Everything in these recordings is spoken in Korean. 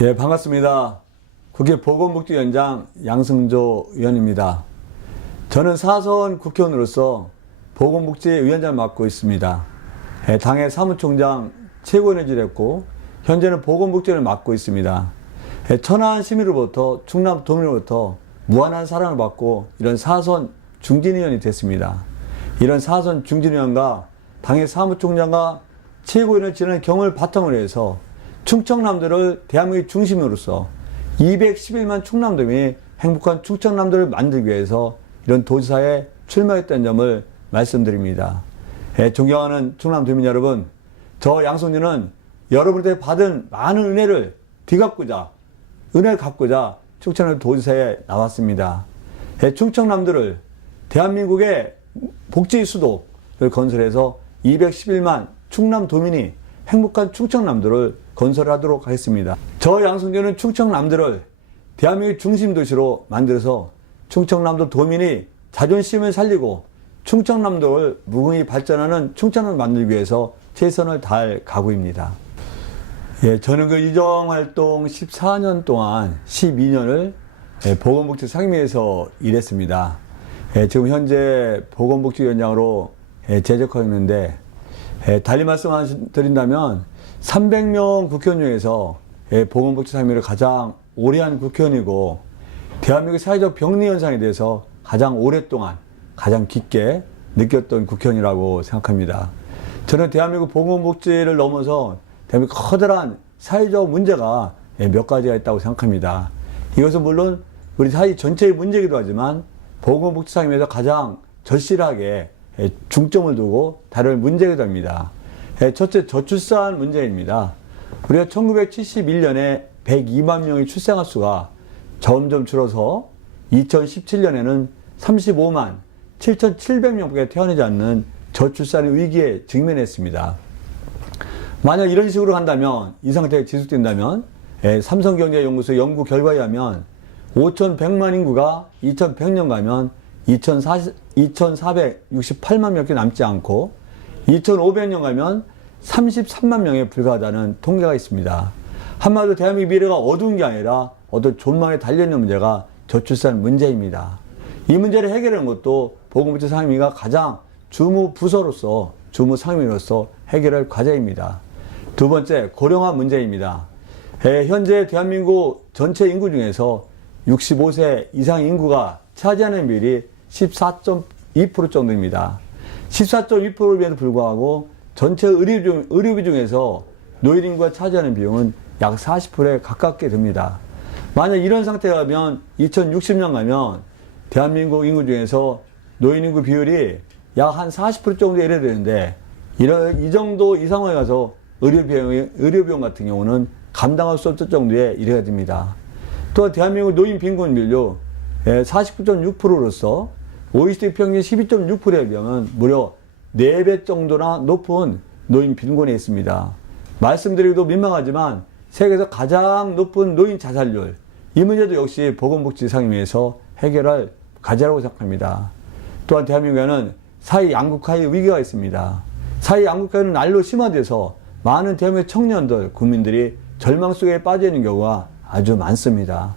예, 반갑습니다. 국회 보건복지위원장 양승조 의원입니다. 저는 사선 국회의원으로서 보건복지위원장을 맡고 있습니다. 예, 당의 사무총장 최고위원을 지냈고 현재는 보건복지위원을 맡고 있습니다. 예, 천안 시민으로부터 충남 도민으로부터 무한한 사랑을 받고 이런 사선 중진위원이 됐습니다. 이런 사선 중진위원과 당의 사무총장과 최고위원을 지내는 경험을 바탕으로 해서 충청남도를 대한민국의 중심으로서 211만 충남도민이 행복한 충청남도를 만들기 위해서 이런 도지사에 출마했다는 점을 말씀드립니다. 예, 존경하는 충남도민 여러분, 저 양승조는 여러분한테 받은 많은 은혜를 뒤갚고자, 은혜를 갚고자 충청남도 도지사에 나왔습니다. 예, 충청남도를 대한민국의 복지 수도를 건설해서 211만 충남도민이 행복한 충청남도를 건설하도록 하겠습니다. 저 양승조는 충청남도를 대한민국 중심도시로 만들어서 충청남도 도민이 자존심을 살리고 충청남도를 무궁히 발전하는 충청남도를 만들기 위해서 최선을 다할 각오입니다. 예, 저는 그 이정활동 14년 동안 12년을 보건복지 상임위에서 일했습니다. 예, 지금 현재 보건복지위원장으로 재직하고 있는데, 달리 말씀드린다면 300명 국회의원 중에서 보건복지 상임위를 가장 오래 한 국회의원이고 대한민국 사회적 병리 현상에 대해서 가장 오랫동안 가장 깊게 느꼈던 국회의원이라고 생각합니다. 저는 대한민국 보건복지를 넘어서 대한민국 커다란 사회적 문제가 몇 가지가 있다고 생각합니다. 이것은 물론 우리 사회 전체의 문제이기도 하지만 보건복지 상임위에서 가장 절실하게 중점을 두고 다룰 문제이기도 합니다. 첫째, 저출산 문제입니다. 우리가 1971년에 102만 명의 출생아 수가 점점 줄어서 2017년에는 35만 7,700명밖에 태어나지 않는 저출산의 위기에 직면했습니다. 만약 이런 식으로 간다면, 이 상태가 지속된다면, 삼성경제연구소 연구 결과에 하면 5,100만 인구가 2100년 가면 2,468만 명밖에 남지 않고 2500년 가면 33만 명에 불과하다는 통계가 있습니다. 한마디로 대한민국 미래가 어두운 게 아니라 어떤 존망에 달려있는 문제가 저출산 문제입니다. 이 문제를 해결하는 것도 보건복지 상임위가 가장 주무 부서로서, 주무 상임위로서 해결할 과제입니다. 두 번째, 고령화 문제입니다. 현재 대한민국 전체 인구 중에서 65세 이상 인구가 차지하는 비율이 14.2% 정도입니다. 14.2%에도 불구하고 전체 의료비 중에서 노인 인구가 차지하는 비용은 약 40%에 가깝게 됩니다. 만약 이런 상태가 면 2060년 가면 대한민국 인구 중에서 노인 인구 비율이 약 한 40% 정도에 이래야 되는데 이 정도 이 상황에 가서 의료비용 같은 경우는 감당할 수 없을 정도에 이래야 됩니다. 또한 대한민국 노인 빈곤 비율도 49.6%로서 OECD 평균 12.6%에 비하면 무려 4배 정도나 높은 노인 빈곤에 있습니다. 말씀드리기도 민망하지만 세계에서 가장 높은 노인 자살률, 이 문제도 역시 보건복지 상임위에서 해결할 과제라고 생각합니다. 또한 대한민국에는 사회 양극화의 위기가 있습니다. 사회 양극화는 날로 심화돼서 많은 대한민국 청년들, 국민들이 절망 속에 빠져 있는 경우가 아주 많습니다.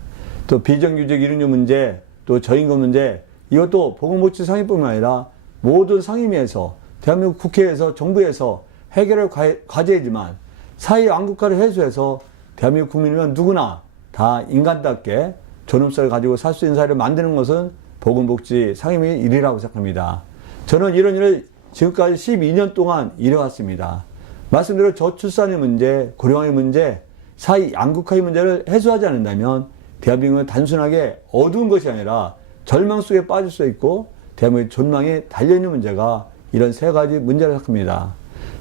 또 비정규직 일용직 문제, 또 저임금 문제, 이것도 보건복지 상임뿐만 아니라 모든 상임위에서 대한민국 국회에서 정부에서 해결할 과제이지만 사회 양극화를 해소해서 대한민국 국민이면 누구나 다 인간답게 존엄성을 가지고 살 수 있는 사회를 만드는 것은 보건복지 상임위 일이라고 생각합니다. 저는 이런 일을 지금까지 12년 동안 일해왔습니다. 말씀대로 저출산의 문제, 고령화의 문제, 사회 양극화의 문제를 해소하지 않는다면 대한민국은 단순하게 어두운 것이 아니라 절망 속에 빠질 수 있고 대한민국 존망에 달려있는 문제가 이런 세 가지 문제를 생각합니다.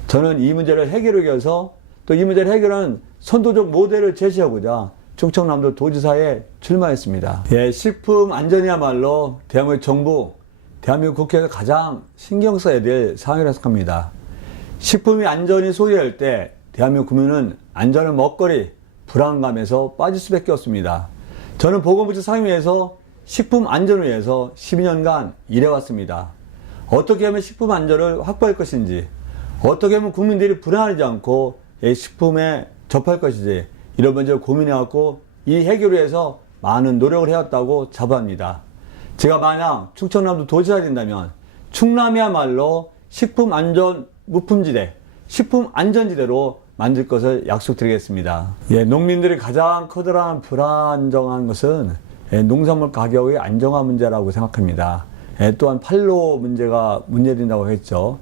저는 이 문제를 해결하기 위해서 또 이 문제를 해결하는 선도적 모델을 제시하고자 충청남도 도지사에 출마했습니다. 예, 식품 안전이야말로 대한민국 정부, 대한민국 국회에서 가장 신경 써야 될 사항이라고 생각합니다. 식품이 안전이 소외될 때 대한민국 국민은 안전한 먹거리, 불안감에서 빠질 수밖에 없습니다. 저는 보건복지 상임위에서 식품 안전을 위해서 12년간 일해왔습니다. 어떻게 하면 식품 안전을 확보할 것인지, 어떻게 하면 국민들이 불안하지 않고 식품에 접할 것인지 이런 문제를 고민해왔고 이 해결을 위해서 많은 노력을 해왔다고 자부합니다. 제가 만약 충청남도 도지사가 된다면 충남이야말로 식품 안전 무품지대, 식품 안전지대로 만들 것을 약속드리겠습니다. 농민들이 가장 커다란 불안정한 것은 농산물 가격의 안정화 문제라고 생각합니다. 또한 판로 문제가 문제된다고 했죠.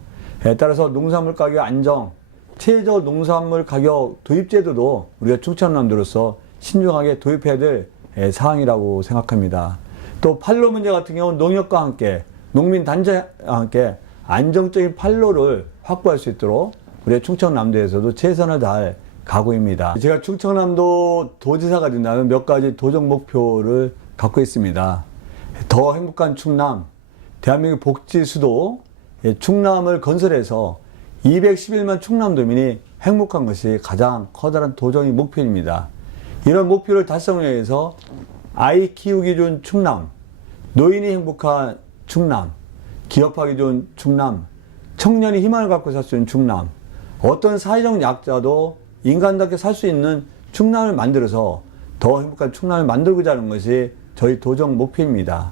따라서 농산물 가격 안정, 최저 농산물 가격 도입 제도도 우리가 충청남도로서 신중하게 도입해야 될 사항이라고 생각합니다. 또 판로 문제 같은 경우는 농협과 함께 농민단체와 함께 안정적인 판로를 확보할 수 있도록 우리 충청남도에서도 최선을 다할 각오입니다. 제가 충청남도 도지사가 된다면 몇 가지 도정 목표를 갖고 있습니다. 더 행복한 충남, 대한민국 복지 수도 충남을 건설해서 211만 충남도민이 행복한 것이 가장 커다란 도정의 목표입니다. 이런 목표를 달성하기 위해서 아이 키우기 좋은 충남, 노인이 행복한 충남, 기업하기 좋은 충남, 청년이 희망을 갖고 살 수 있는 충남, 어떤 사회적 약자도 인간답게 살 수 있는 충남을 만들어서 더 행복한 충남을 만들고자 하는 것이 저희 도정 목표입니다.